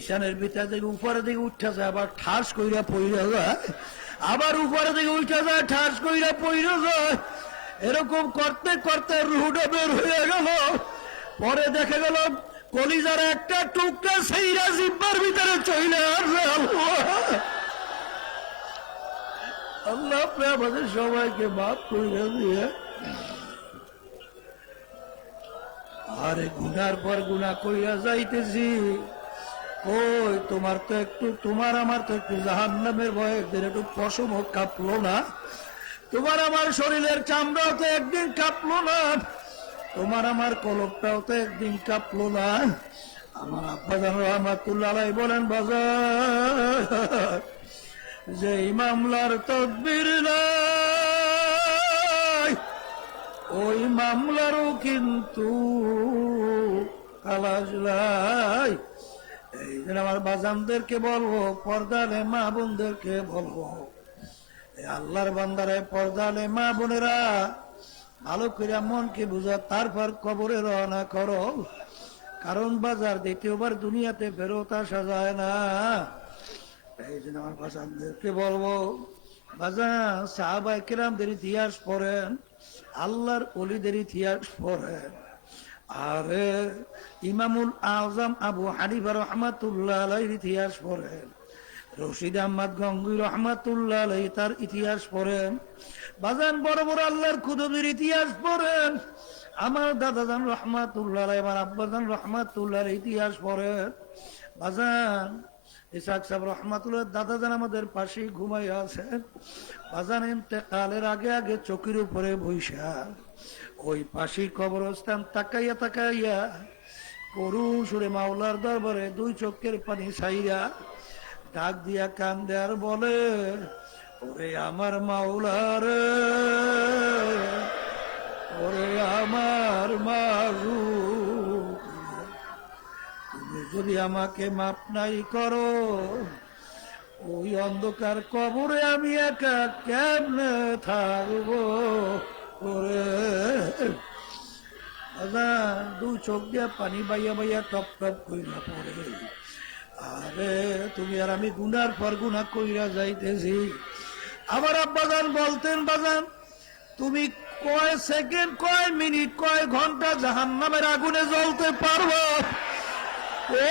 বিছানের ভিতরে থেকে উপরে দিকে উঠে যায়, আবার ঠাস কইরা পইরা যায়, আবার উপরে দিকে উঠে যায়, ঠাস কইরা পইরা যায়। এরকম করতে করতে রুহুটা বের হয়ে গেল। পরে দেখে গেল, কলিজার একটা টুকরা সেইরা জিব্বার ভিতরে চলে আসবে আল্লাহ। আমাদের সবাইকে মাফ করে দিয়ে। আরে গুনার পর গুনা কইরা যাইতেছি। ওই, তোমার তো একটু, তোমার আমার তো একটু জাহান নামের ভয়ে একটু পশম কাঁপলো না। তোমার আমার শরীরের চামড়াও তো একদিন কাঁপলো না। তোমার আমার কলকটাও তো একদিন কাঁপলো না। আমার আব্বা জান রহমাতুল্লাহ বলেন, বাজার যে মামলার তদবির নাই, ওই মামলারও কিন্তু খালাস নাই। আমার বাজানদেরকে বলব, পর্দালে মা বোনদেরকে বলব। আল্লাহর বান্দারে, পর্দালে মা বোনেরা, ভালো করে মনকে বুঝা, তারপর কবরে রওনা করো। কারণ বাজার দ্বিতীয়বার দুনিয়াতে ফেরত আসা যায় না। এই জন্য আমার বাজানদেরকে বলব, বাজান সাহাবাই কিরামদের ইতিহাস পড়েন, আল্লাহর অলিদের ইতিহাস পড়েন। আরে ইমামুল আজম আবু হানিফা রহমাতুল্লাহ ইতিহাস পড়েন। রশিদ আহমদ গঙ্গুই রহমাতুল্লাহ তার ইতিহাস পড়েন। বাজান বড় বড় আল্লাহর খুদবির ইতিহাস পড়েন। আমার দাদাজান রহমাতুল্লাহ আলাই আমার আব্বাজান রহমাতুল্লাহ ইতিহাস পড়েন। বাজান, ইসাক সাহেব রহমাতুল্লাহ দাদাজান আমাদের পাশেই ঘুমাই আছেন। বাজান ইন্তেকালের আগে আগে চকির উপরে বৈশা ওই পাশি কবরস্থান তাকাইয়া তাকাইয়া করুণ সুরে মাওলার দরবারে দুই চোখের পানি ছাইরা ডাক দিয়া কান্দে দেয়ার বলে, ওরে আমার মাওলার, ওরে আমার মারু তুমি যদি আমাকে মাপ নাই করো, ওই অন্ধকার কবরে আমি একা কেমনে থাকব? ওরে দাদা দু চোখ দিয়া পানি বাইয়া বাইয়া টপ টপ কইরা আরে, তুমি আর আমি গুনার পর গুনা কইরা যাইতেছি। আবার আব্বাজান বলতেন, বাজান, তুমি কয় সেকেন্ড, কয় মিনিট, কয় ঘণ্টা জাহান নামের আগুনে জ্বলতে পারব?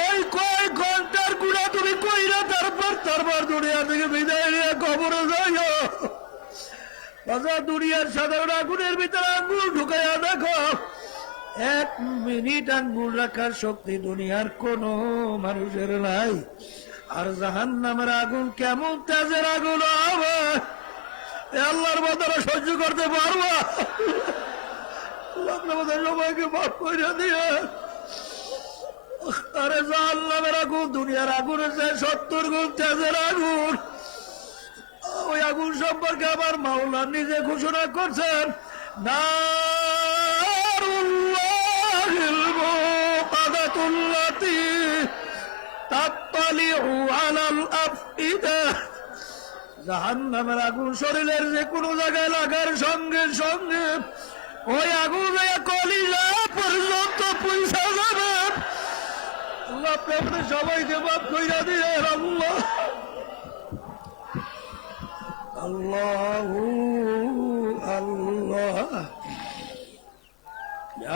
ওই কয় ঘণ্টার গুণা তুমি কইরা তারপর তারপর দুনিয়া থেকে বিদায় নিয়ে কবরে যাইও। দুনিয়ার সাধারণ আগুনের ভিতরে আঙ্গুল ঢুকাইয়া দেখো। এক মিনিট আঙ্গুল রাখার শক্তি দুনিয়ার কোন মানুষের নাই। আর জাহান নামের আগুন কেমন তেজের আগুন হবে? আল্লাহর মতো সহ্য করতে পারব? আপনাদের সবাইকে মাফ করে দিয়ে। আরে জাহান নামের আগুন, দুনিয়ার আগুন হচ্ছে সত্তর গুণ তেজের আগুন। ওই আগুন সম্পর্কে আমার মাওলা নিজে ঘোষণা করছেন আফইদা। জাহান্নামের আগুন শরীরের যে কোনো জায়গায় লাগার সঙ্গে সঙ্গে ওই আগুন কলিজা পর্যন্ত পয়সা যাবে। সবাইকে মাফ কইরা দিয়ে আল্লাহ। আল্লাহ আল্লাহ।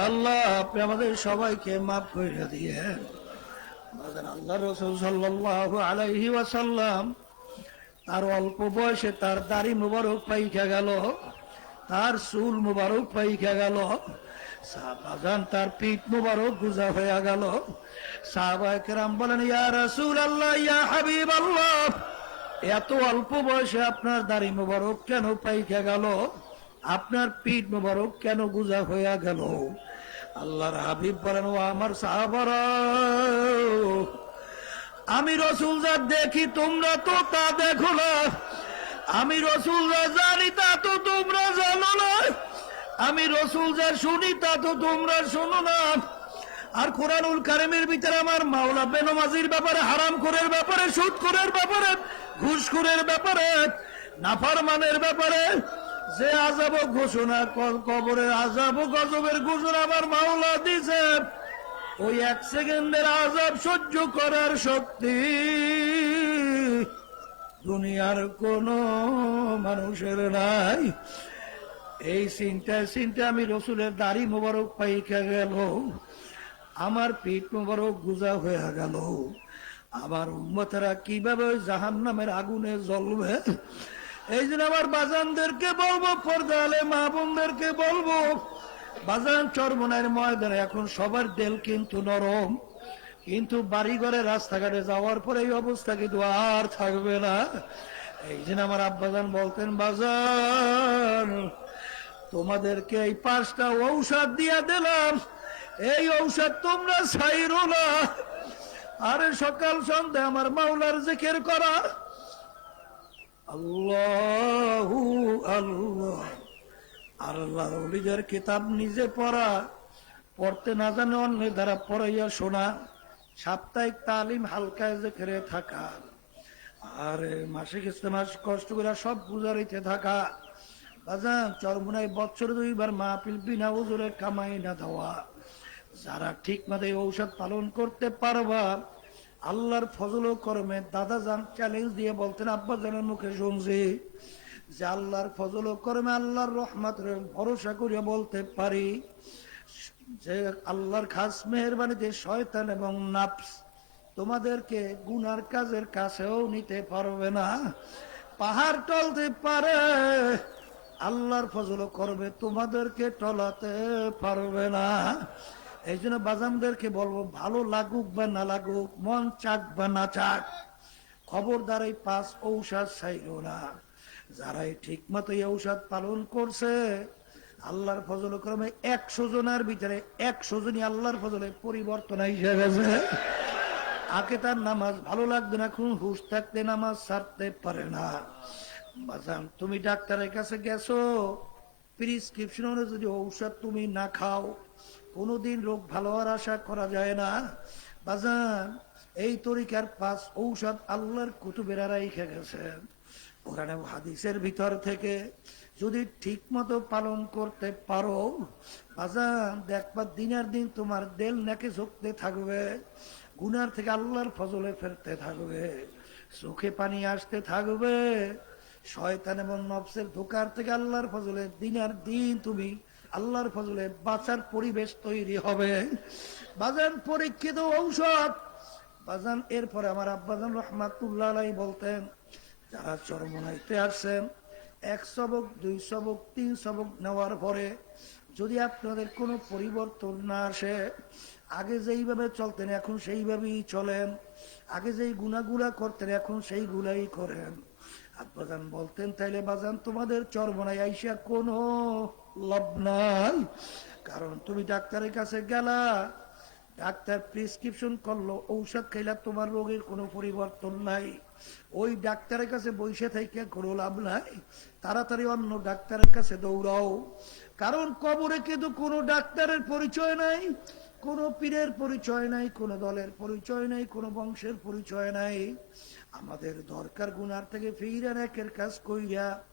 আল্লাহ, আপনি আমাদের সবাইকে মাফ করে দিয়ে আল্লাহ রসুল সাল্লাহ ওয়াসাল্লাম তার অল্প বয়সে তার দাড়ি মুবারক পাইখা গেল, তার চুল মুবারক পাইখা গেল তার পিঠ মুবারক গুজা হয়ে গেল। সাহাবাহাম বলেন, ইয়া রসুল আল্লাহ ইয়া হাবিব আল্লাহ এত অল্প বয়সে আপনার দাড়ি মোবারক কেন পাইখা গেল? আপনার পিঠ মোবারক কেন গুজা হইয়া গেল? আল্লাহর হাবিব বলেন, ও আমার সাহাবার, আমি রসুল যা দেখি তোমরা তো তা দেখো না। আমি রসুল যা জানি তা তো তোমরা জানো না। আমি রসুল যা শুনি তা তো তোমরা শোনো না। আর কোরআনুল কারিমের ভিতরে আমার মাওলা বেনমাজির ব্যাপারে হারাম করার ব্যাপারে সুদ করার ব্যাপারে ঘুষখোরের ব্যাপারে, নাফারমানের ব্যাপারে, যে আজাব ঘোষণা কবরের আজাব গজবের ঘোষণা আমার মাওলা দিছে ওই এক সেকেন্ডের আজাব সহ্য করার শক্তি দুনিয়ার কোন মানুষের নাই। এই সিনটা সিনটা আমি রসুলের দাড়ি মোবারক পাইকা গেল। আমার পিঠ মোবারক গুজা হয়ে গেল। আমার উম্মতেরা কীভাবে জাহান নামের আগুনে জ্বলবে? এই জন্য আমার বাজানদেরকে বলব পর্দালে মা বোনদেরকে বলব, বাজান চরমনের ময়দানে এখন সবার দেল কিন্তু নরম। কিন্তু বাড়ি ঘরে রাস্তাঘাটে যাওয়ার পরে এই অবস্থা কিন্তু আর থাকবে না। এই জন্য আমার আব্বাজান বলতেন, বাজান, তোমাদেরকে এই পাঁচটা ঔষধ দিয়া দিলাম। এই ঔষধ তোমরা ছাইরো না। আরে সকাল সন্ধ্যা আমার মাওলার জিকির করা আল্লাহু আল্লাহ। আল্লাহর অলিদের কিতাব নিজে পড়া। পড়তে না জানে অন্যের দ্বারা পড়াইয়া শোনা। সাপ্তাহিক তালিম হালকায় জেখেরে থাকা। আর মাসিক ইস্তেমাস কষ্ট করে সব গুজারিতে থাকা। বাজান, চরমুনায় বছর দুইবার মাহফিল বিনা উজুরে কামাই না দেওয়া। যারা ঠিক মতো ঔষধ পালন করতে পারবা আল্লাহর ফজল কর্মে দাদা যান চ্যালেঞ্জ দিয়ে বলতেন, আব্বা জানের মুখে শুনছি। যে আল্লাহর ফজল কর্মে আল্লাহর রহমত ভরসা করে বলতে পারি, যে আল্লাহর খাস মেহরবানিতে শয়তান এবং নাফস তোমাদেরকে গুনার কাজের কাছেও নিতে পারবে না। পাহাড় টলতে পারে, আল্লাহর ফজল করবে তোমাদেরকে টলাতে পারবে না। এই জন্য বাজামদেরকে বলব, ভালো লাগুক বা না লাগুক, মন চাক বা না চাক, খবরদার এই পাঁচ ঔষধ চাইল না। যারাই ঠিক মতো এই ঔষধ পালন করছে, আল্লাহর ফজল ক্রমে একশো জনের ভিতরে একশো জনই আল্লাহর ফজলে পরিবর্তন হিসেবে গেছে। আগে তার নামাজ ভালো লাগবে না কোন হুশ থাকতে নামাজ ছাড়তে পারে না। বাজান, তুমি ডাক্তারের কাছে গেছো, প্রিসক্রিপশন অনুযায়ী যদি ঔষধ তুমি না খাও কোনোদিন রোগ ভালো হওয়ার আশা করা যায় না। বাজান, এই তরিকার পাঁচ ঔষধ আল্লাহর কুতুবেরা রাইখে গেছেন কোরআনে হাদিসের ভিতর থেকে যদি ঠিক মতো পালন করতে পারো, বাজান, দেখবা দিনের দিন তোমার দেল নাকে ঝুঁকতে থাকবে, গুনার থেকে আল্লাহর ফজলে ফেরতে থাকবে, চোখে পানি আসতে থাকবে, শয়তান এবং নবসের ধোকার থেকে আল্লাহর ফজলে দিনের দিন তুমি আল্লাহর ফজলে বাঁচার পরিবেশ তৈরি হবে। বাজান পরীক্ষিত ঔষধ। বাজান, এরপরে আমার আব্বাজান রহমাতুল্লাহ বলতেন, যারা চরমনাইতে আসছেন, এক সবক, দুই সবক, তিন সবক নেওয়ার পরে যদি আপনাদের কোনো পরিবর্তন না আসে, আগে যেইভাবে চলতেন এখন সেইভাবেই চলেন। আগে যেই গুণাগুলা করতেন এখন সেই গুলাই করেন। আব্বাজান বলতেন, তাইলে বাজান, তোমাদের চরমনাই আইসা কোনো লাভ নাই। কারণ তুমি ডাক্তারের কাছে গেলা, ডাক্তার প্রেসক্রিপশন করল, ঔষধ খাইলা, তোমার রোগের কোনো পরিবর্তন নাই। ওই ডাক্তারের কাছে বসে থেকে কোনো লাভ নাই। তাড়াতাড়ি অন্য ডাক্তারের কাছে দৌড়াও। কারণ কবরে কিন্তু কোনো ডাক্তারের পরিচয় নাই, কোনো পীরের পরিচয় নাই, কোনো দলের পরিচয় নাই, কোনো বংশের পরিচয় নাই। আমাদের দরকার গুনার থেকে ফিরান একের কাজ কইরা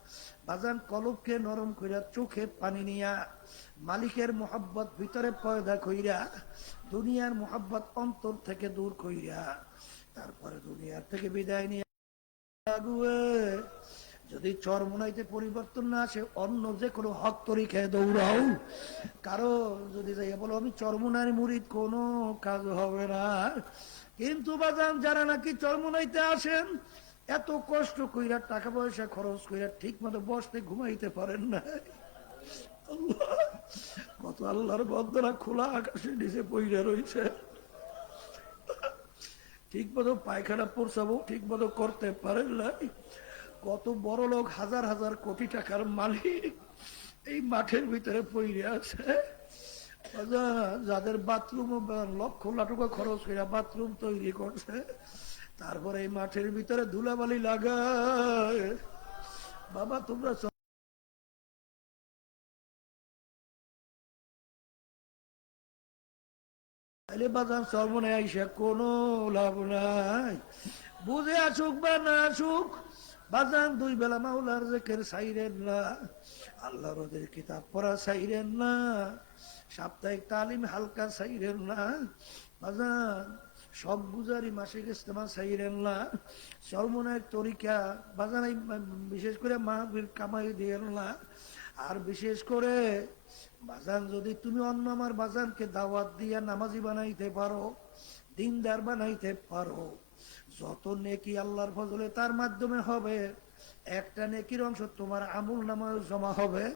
বাজান কলবকে নরম কইরা চোখে পানি নিয়া, মালিকের মোহাব্বত ভিতরে পয়দা কইরা, দুনিয়ার মোহাব্বত অন্তর থেকে দূর কইরা, তারপরে দুনিয়ার থেকে বিদায় নিয়ে যদি চরমনাইতে পরিবর্তন না আসে, অন্য যে কোনো হক তরিকায় দৌড়াও। কারও যদি যাই বলো, আমি চরমনার মুড়িদ কোনো কাজ হবে না। কিন্তু বাজান, যারা নাকি চরমনাইতে আসেন এত কষ্ট কইরা টাকা পয়সা খরচ কইরা ঠিক মতো বসতে ঘুমাইতে পারেন না। কত আল্লাহর বন্দরা খোলা আকাশের নিচে পইরা রয়েছে ঠিক মতো পায়খানা পড়ছাবো ঠিক মতো করতে পারেন নাই। কত বড় লোক হাজার হাজার কোটি টাকার মালিক এই মাঠের ভিতরে পইরে আছে। যাদের বাথরুম লক্ষ লাটুকা খরচ করে বাথরুম তৈরি করছে। তারপরে এই মাঠের ভিতরে ধুলাবালি লাগায়। বাবা, তোমরা বুঝে আসুক বা না বাজান দুই বেলা না। কিতাব পড়া না। সাপ্তাহিক তালিম হালকা সাইরেন না। বাজান সব বুঝারি মাসিক ইস্তেমা সাইরেন না। চলমনের তরিকা বাজান এই বিশেষ করে মাহবির কামাই দিয়েন না। আর বিশেষ করে বাজান, যদি তুমি অন্য আমার বাজানকে দাওয়াত দিয়া নামাজি বানাইতে পারো, দিনদার বানাইতে পারো, যত নেকি আল্লাহর ফজলে তার মাধ্যমে হবে, একটা নেকির অংশ তোমার আমুল নামায় জমা হবে।